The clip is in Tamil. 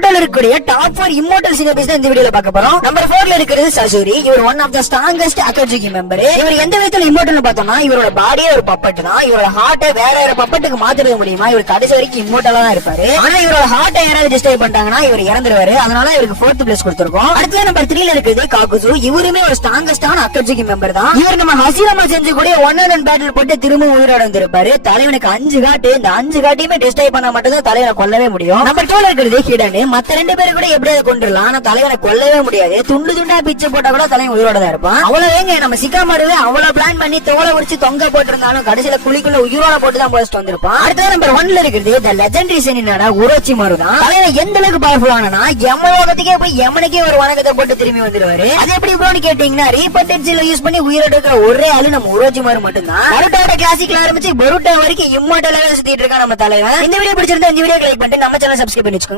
நருட்டோல இருக்கக்கூடிய டாப் 4 இம்மோர்டல் சினோபிஸ் தான் இந்த வீடியோல பார்க்க போறோம். நம்பர் 4ல இருக்கிறது சசூரி. இவர் one of the strongest Akatsuki member. இவர் எந்த விதத்துல இம்மோர்டல்னு பார்த்தோம்னா இவரோட பாடியே ஒரு பப்பட் தான். இவரோட ஹார்ட்டை வேற வேற பப்பட்டுக்கு மாத்திர முடியுமா? இவர் கடைசி வரைக்கும் இம்மோர்டலா தான் இருப்பாரு. ஆனா இவரோட ஹார்ட்டை யாராவது டிஸ்டர்ப் பண்ணிட்டாங்கன்னா இவர் இறந்துருவாரு. அதனால இவருக்கு 4th பிளேஸ் கொடுத்திருக்கோம். அடுத்து நம்பர் 3ல இருக்குது காகுசு. இவருமே ஒரு ஸ்ட்ராங்கஸ்டான அகாட்சுகி மெம்பர் தான். இவர் நம்ம ஹசிராமா செஞ்சு கூட 1-on-1 பேட்டில் போட்டு திரும்ப உயிரோட வந்திருப்பாரு. தலைவனுக்கு 5 காட்டு, இந்த 5 காட்டையுமே டிஸ்டர்ப் பண்ணா மட்டும் தான் தலைவனை கொல்லவே முடியும். நம்பர் 2ல இருக்கிறது ஹிடன். மத்த 2 பேரு கூட எப்படியாவது கொண்டுடலாம். ஆனா தலைவனை கொல்லவே முடியாது. துண்டு துண்டா பிச்சு போட்டா கூட தலைவன் உயிரோட தான் இருப்பான். அவ்வளவு நம்ம சிக்காமருவே அவ்வளவு பிளான் பண்ணி தோலை உரிச்சு தொங்க போட்டிருந்தாலும் கடைசியில குழிக்குள்ள உயிரோட போட்டு தான் போஸ்ட் வந்திருப்பான். அடுத்த நம்பர் 1ல இருக்கிறது தி லெஜெண்டரி செனினாடா உரோச்சிமாரு தான். தலைவன் எந்த அளவுக்கு பவர்ஃபுல் ஆனா யமலோகத்துக்கே போய் யமனுக்கே ஒரு வணக்கத்தை போட்டு திரும்பி வந்துருவாரு. அது எப்படி ப்ரோன்னு கேட்டீங்கன்னா ரீபட்டன்சில யூஸ் பண்ணி உயிரோட இருக்கிற ஒரே ஆளு நம்ம உரோச்சிமாரு மட்டும் தான். நருட்டோட கிளாசிக்ல ஆரம்பிச்சு பருட்டா வரைக்கும் இம்மோர்டலா சுத்திட்டு இருக்கான் நம்ம தலைவன். இந்த வீடியோ பிடிச்சிருந்தா இந்த வீடியோ லைக் பண்ணிட்டு நம்ம சேனல் சப்ஸ்கிரைப் பண்ணி வச்சுக்கோங்க.